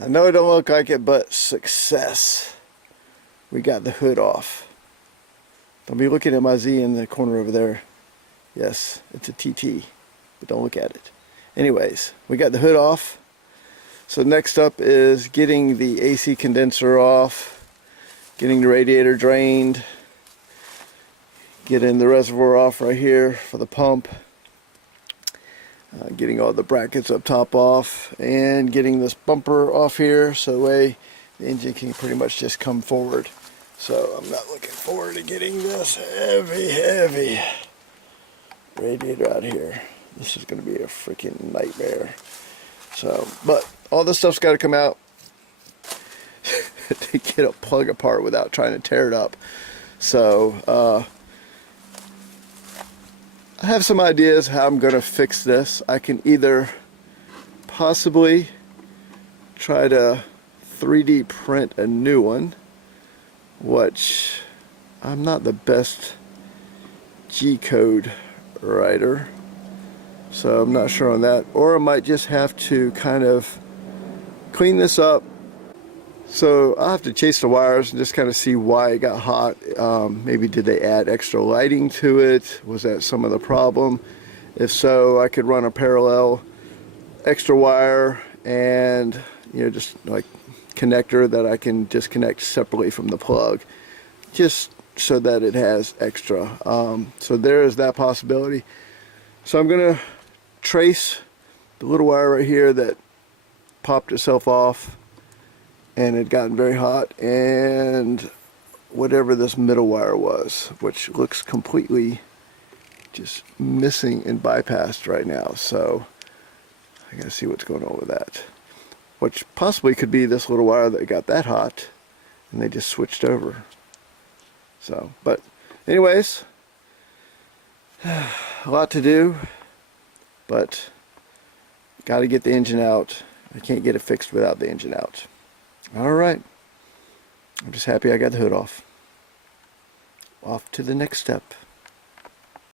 I know it don't look like it, but success. We got the hood off. Don't be looking at my Z in the corner over there. Yes, it's a TT, but don't look at it. Anyways, we got the hood off. So next up is getting the AC condenser off, getting the radiator drained, getting the reservoir off right here for the pump, getting all the brackets up top off, and getting this bumper off here so the way the engine can pretty much just come forward. So I'm not looking forward to getting this heavy radiator out here. This is going to be a freaking nightmare. So, but all this stuff's got to come out to get a plug apart without trying to tear it up. So I have some ideas how I'm going to fix this. I can either possibly try to 3D print a new one, which I'm not the best G-code writer, so I'm not sure on that. Or I might just have to kind of clean this up. So I'll have to chase the wires and just kind of see why it got hot. Maybe did they add extra lighting to it? Was that some of the problem? If so, I could run a parallel extra wire and, you know, just like connector that I can disconnect separately from the plug, just so that it has extra. So there is that possibility. So I'm gonna trace the little wire right here that popped itself off and it gotten very hot, and whatever this middle wire was, which looks completely just missing and bypassed right now. So I gotta see what's going on with that, which possibly could be this little wire that got that hot and they just switched over. So, but anyways, a lot to do, but got to get the engine out. I can't get it fixed without the engine out. Alright, I'm just happy I got the hood off. Off to the next step.